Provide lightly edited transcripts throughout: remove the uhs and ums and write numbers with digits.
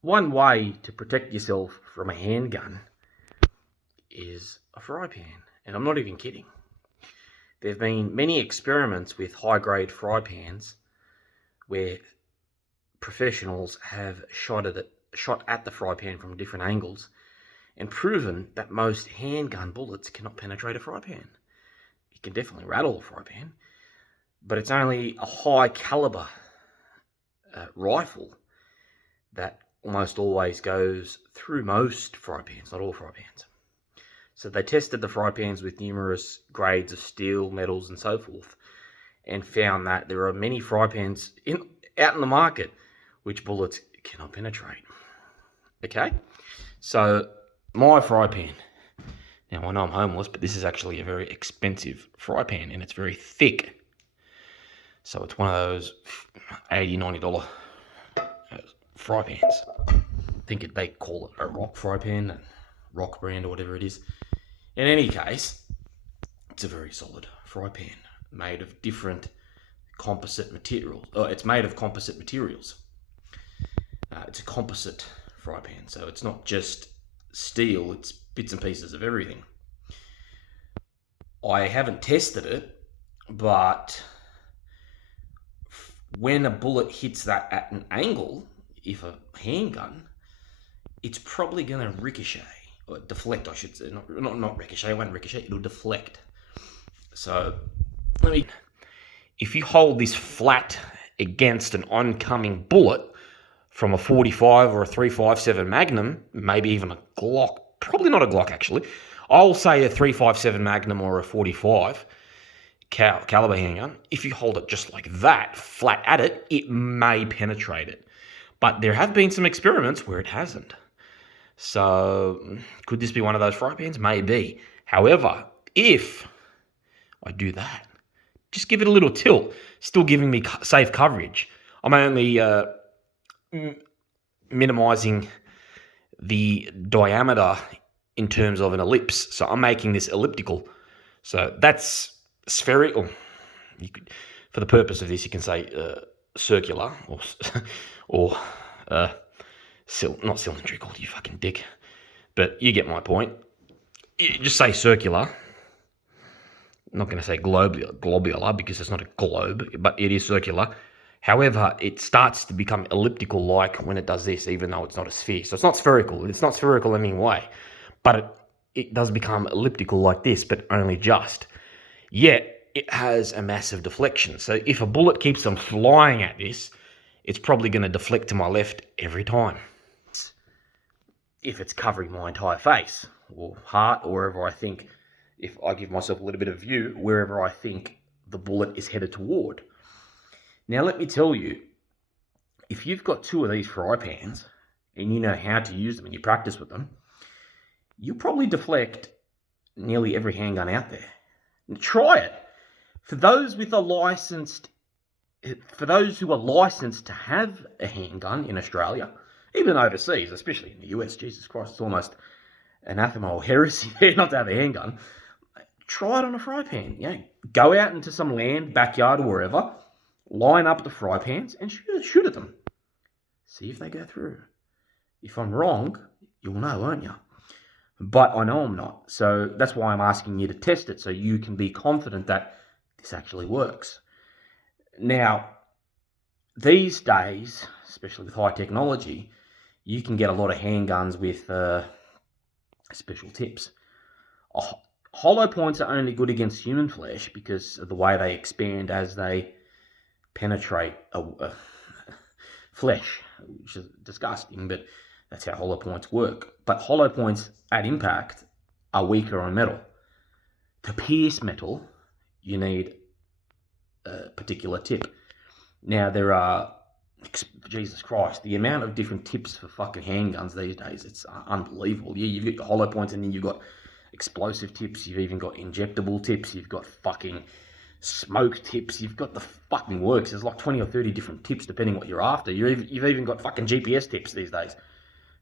One way to protect yourself from a handgun is a fry pan. And I'm not even kidding. There have been many experiments with high grade fry pans where professionals have shot at the fry pan from different angles and proven that most handgun bullets cannot penetrate a fry pan. It can definitely rattle a fry pan, but it's only a high caliber rifle that almost always goes through most fry pans, not all fry pans. So they tested the fry pans with numerous grades of steel, metals, and so forth, and found that there are many fry pans out in the market which bullets cannot penetrate. Okay, so my fry pan. Now, I know I'm homeless, but this is actually a very expensive fry pan, and it's very thick. So it's one of those $80, $90 fry pans. I think they call it a rock fry pan, rock brand or whatever it is. In any case, it's a very solid fry pan made of different composite materials. It's made of composite materials. It's a composite fry pan, so it's not just steel, it's bits and pieces of everything. I haven't tested it, but when a bullet hits that at an angle, if a handgun, it's probably going to ricochet, or deflect, I should say. Not ricochet, it won't ricochet, it'll deflect. So, if you hold this flat against an oncoming bullet from a 45 or a 357 Magnum, maybe even a Glock, probably not a Glock actually, I'll say a 357 Magnum or a 45 caliber handgun, if you hold it just like that, flat at it, it may penetrate it. But there have been some experiments where it hasn't. So, could this be one of those fry pans? Maybe. However, if I do that, just give it a little tilt, still giving me safe coverage. I'm only minimizing the diameter in terms of an ellipse. So I'm making this elliptical. So that's spherical. You could, for the purpose of this, you can say circular or not cylindrical, you fucking dick. But you get my point. You just say circular. I'm not going to say globular because it's not a globe, but it is circular. However, it starts to become elliptical like when it does this, even though it's not a sphere. So it's not spherical. It's not spherical in any way. But it does become elliptical like this, but only just. Yet, it has a massive deflection. So if a bullet keeps on flying at this, it's probably going to deflect to my left every time. If it's covering my entire face, or heart, or wherever I think, if I give myself a little bit of view, wherever I think the bullet is headed toward. Now, let me tell you, if you've got two of these fry pans, and you know how to use them, and you practice with them, you'll probably deflect nearly every handgun out there. Try it. For those who are licensed to have a handgun in Australia, even overseas, especially in the US, Jesus Christ, it's almost anathema or heresy there not to have a handgun. Try it on a fry pan. Go out into some land, backyard, or wherever, line up the fry pans and shoot at them. See if they go through. If I'm wrong, you'll know, won't you? But I know I'm not. So that's why I'm asking you to test it, so you can be confident that this actually works. Now, these days, especially with high technology, you can get a lot of handguns with special tips. Hollow points are only good against human flesh because of the way they expand as they penetrate flesh, which is disgusting, but that's how hollow points work. But hollow points at impact are weaker on metal. To pierce metal, you need a particular tip. Now, there are, Jesus Christ, the amount of different tips for fucking handguns these days, it's unbelievable. Yeah, you've got your hollow points, and then you've got explosive tips, you've even got injectable tips, you've got fucking smoke tips, you've got the fucking works. There's like 20 or 30 different tips depending what you're after. You've even got fucking GPS tips these days.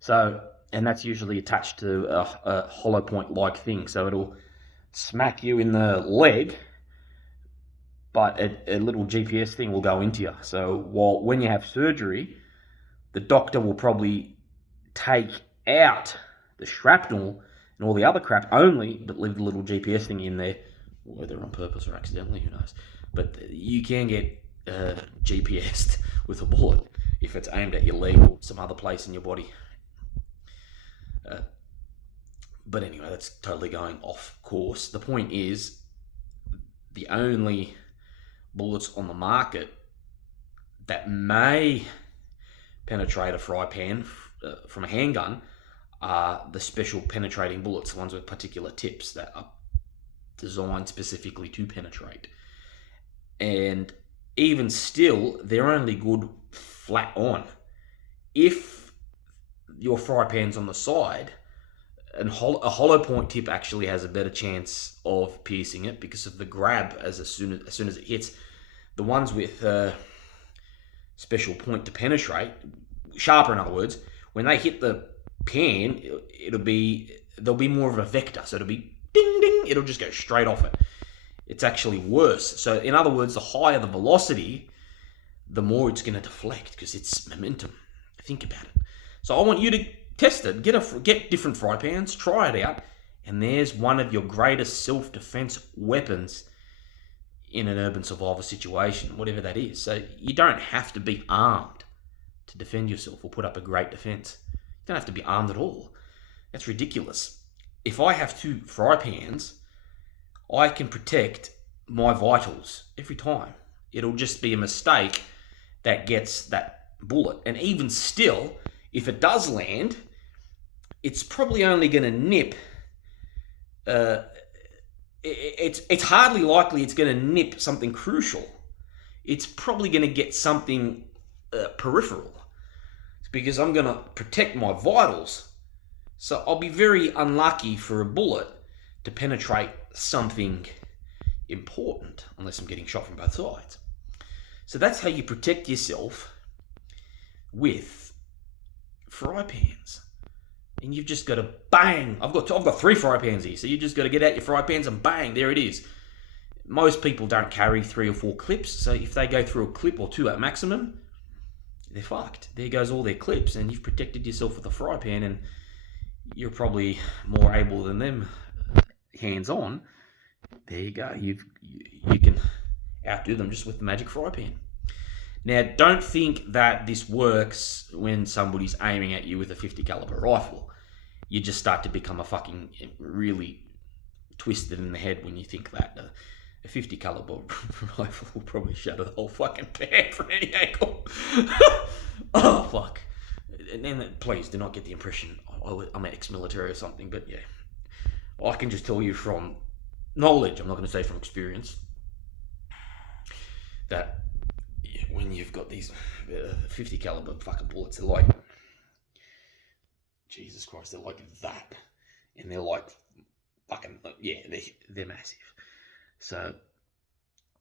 So, and that's usually attached to a hollow point like thing. So it'll smack you in the leg, but a little GPS thing will go into you. So when you have surgery, the doctor will probably take out the shrapnel and all the other crap only, but leave the little GPS thing in there, whether on purpose or accidentally, who knows. But you can get GPSed with a bullet if it's aimed at your leg or some other place in your body. But anyway, that's totally going off course. The point is, the only bullets on the market that may penetrate a fry pan from a handgun are the special penetrating bullets, the ones with particular tips that are designed specifically to penetrate. And even still, they're only good flat on. If your fry pan's on the side, and a hollow point tip actually has a better chance of piercing it because of the grab as soon as it hits. The ones with special point to penetrate, sharper in other words, when they hit the pan, there'll be more of a vector, so it'll be ding ding, it'll just go straight off it. It's actually worse. So in other words, the higher the velocity, the more it's going to deflect because it's momentum. Think about it. So I want you to test it. Get different fry pans, try it out, and there's one of your greatest self-defense weapons in an urban survival situation, whatever that is. So you don't have to be armed to defend yourself or put up a great defense. You don't have to be armed at all. That's ridiculous. If I have 2 fry pans, I can protect my vitals every time. It'll just be a mistake that gets that bullet. And even still, if it does land, it's probably only going to nip. It's hardly likely it's going to nip something crucial. It's probably going to get something peripheral. It's because I'm going to protect my vitals. So I'll be very unlucky for a bullet to penetrate something important, unless I'm getting shot from both sides. So that's how you protect yourself with fry pans. And you've just got to bang. I've got 3 fry pans here, so you just got to get out your fry pans and bang, there it is. Most people don't carry 3 or 4 clips, so if they go through a clip or 2 at maximum, they're fucked. There goes all their clips, and you've protected yourself with a fry pan, and you're probably more able than them hands-on. There you go. You can outdo them just with the magic fry pan. Now, don't think that this works when somebody's aiming at you with a 50 caliber rifle. You just start to become a fucking really twisted in the head when you think that. A 50 caliber rifle will probably shatter the whole fucking pan from any angle. Oh, fuck. And then, please do not get the impression I'm ex-military or something, but yeah. I can just tell you from knowledge, I'm not going to say from experience, that when you've got these 50 caliber fucking bullets, they're like, Jesus Christ, they're like that. And they're like fucking, yeah, they're massive. So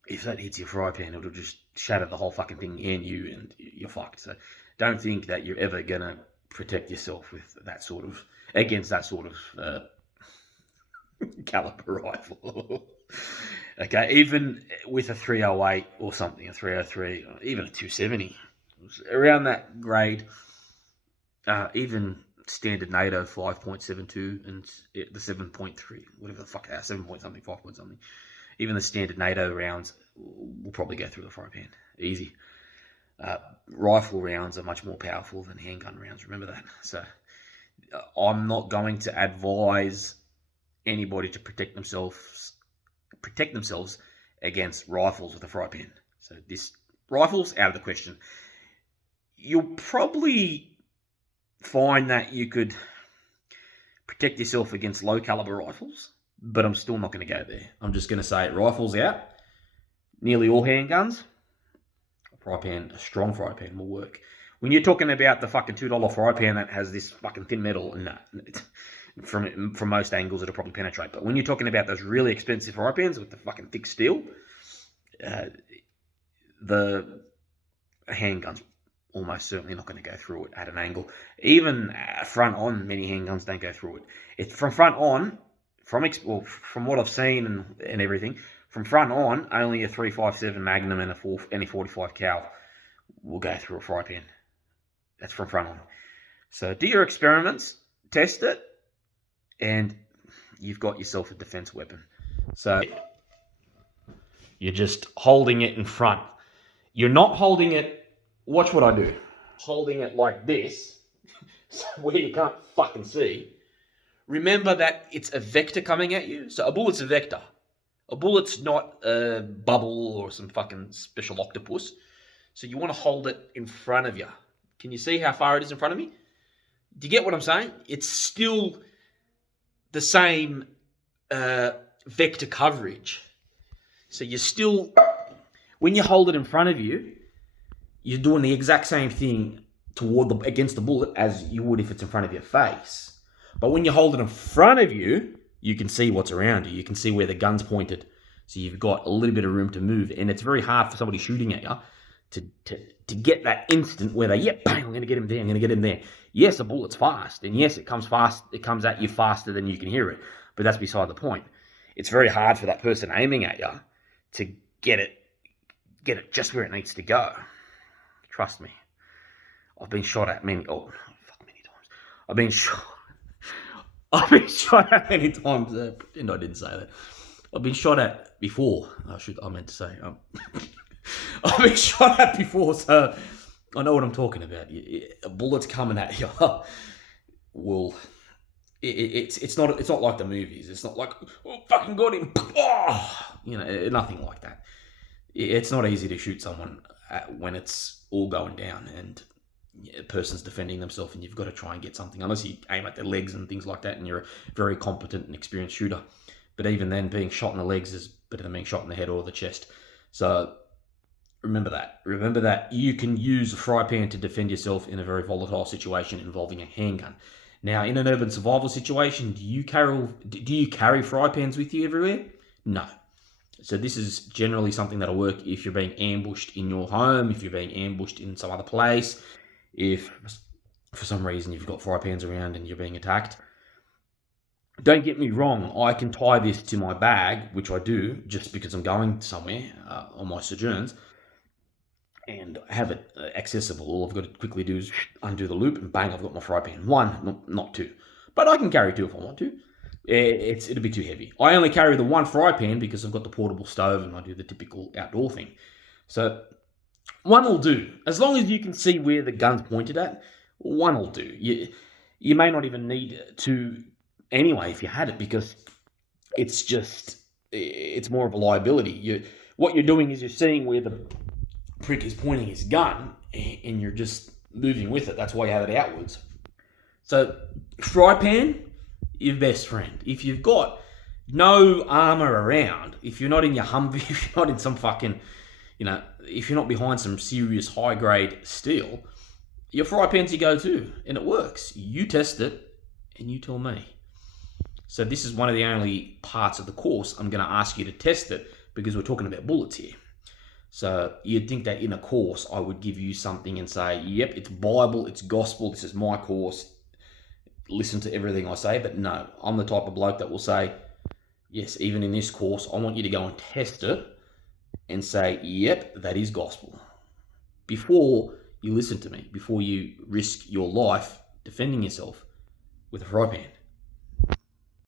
if that hits your fry pan, it'll just shatter the whole fucking thing and you're fucked. So don't think that you're ever going to protect yourself with that sort of, against that sort of caliber rifle. Okay, even with a 308 or something, a 303, or even a 270, around that grade, even standard NATO 5.72 and the 7.3, whatever the fuck, 7 point something, 5 point something, even the standard NATO rounds will probably go through the fry pan, easy. Rifle rounds are much more powerful than handgun rounds, remember that. So I'm not going to advise anybody to protect themselves against rifles with a fry pan. So this rifles out of the question. You'll probably find that you could protect yourself against low caliber rifles, but I'm still not going to go there. I'm just going to say rifles out. Nearly all handguns, a strong fry pan will work. When you're talking about the fucking $2 fry pan that has this fucking thin metal, no, from most angles it'll probably penetrate. But when you're talking about those really expensive fry pans with the fucking thick steel, the handgun's almost certainly not going to go through it at an angle. Even front on, many handguns don't go through it. It's from front on, from what I've seen and everything, from front on, only a 357 Magnum and any 45 cal will go through a fry pan. That's from front on. So do your experiments, test it, and you've got yourself a defense weapon. So you're just holding it in front. You're not holding it, watch what I do. Holding it like this, where you can't fucking see. Remember that it's a vector coming at you. So a bullet's a vector. A bullet's not a bubble or some fucking special octopus. So you want to hold it in front of you. Can you see how far it is in front of me? Do you get what I'm saying? It's still the same vector coverage. So you're still, when you hold it in front of you, you're doing the exact same thing against the bullet as you would if it's in front of your face. But when you hold it in front of you, you can see what's around you. You can see where the gun's pointed. So you've got a little bit of room to move. And it's very hard for somebody shooting at you to get that instant where they, yep, bang, I'm going to get him there, I'm going to get him there. Yes, a bullet's fast. And yes, it comes fast. It comes at you faster than you can hear it. But that's beside the point. It's very hard for that person aiming at you to get it just where it needs to go. Trust me. I've been shot at many times. I've been shot at many times. Pretend I didn't say that. I've been shot at before. I meant to say. I've been shot at before, so I know what I'm talking about. A bullet's coming at you. Well, it's not like the movies. It's not like, oh, fucking got him. Oh, nothing like that. It's not easy to shoot someone when it's all going down and a person's defending themselves, and you've got to try and get something, unless you aim at their legs and things like that and you're a very competent and experienced shooter. But even then, being shot in the legs is better than being shot in the head or the chest. So remember that you can use a fry pan to defend yourself in a very volatile situation involving a handgun. Now, in an urban survival situation, do you carry fry pans with you everywhere? No. So this is generally something that'll work if you're being ambushed in your home, if you're being ambushed in some other place, if for some reason you've got fry pans around and you're being attacked. Don't get me wrong, I can tie this to my bag, which I do just because I'm going somewhere on my sojourns, and have it accessible. All I've got to quickly do is undo the loop and bang, I've got my fry pan. One, not two. But I can carry two if I want to. It'll be too heavy. I only carry the one fry pan because I've got the portable stove and I do the typical outdoor thing. So one will do. As long as you can see where the gun's pointed at, one will do. You may not even need to anyway if you had it, because it's more of a liability. What you're doing is you're seeing where the prick is pointing his gun and you're just moving with it. That's why you have it outwards. So fry pan, your best friend. If you've got no armor around, if you're not in your Humvee, if you're not in some fucking, if you're not behind some serious high-grade steel, your fry pan's your go-to, and it works. You test it, and you tell me. So this is one of the only parts of the course I'm going to ask you to test it, because we're talking about bullets here. So you'd think that in a course I would give you something and say, yep, it's Bible, it's gospel, this is my course, listen to everything I say. But no, I'm the type of bloke that will say, yes, even in this course, I want you to go and test it and say, yep, that is gospel, before you listen to me, before you risk your life defending yourself with a fry pan.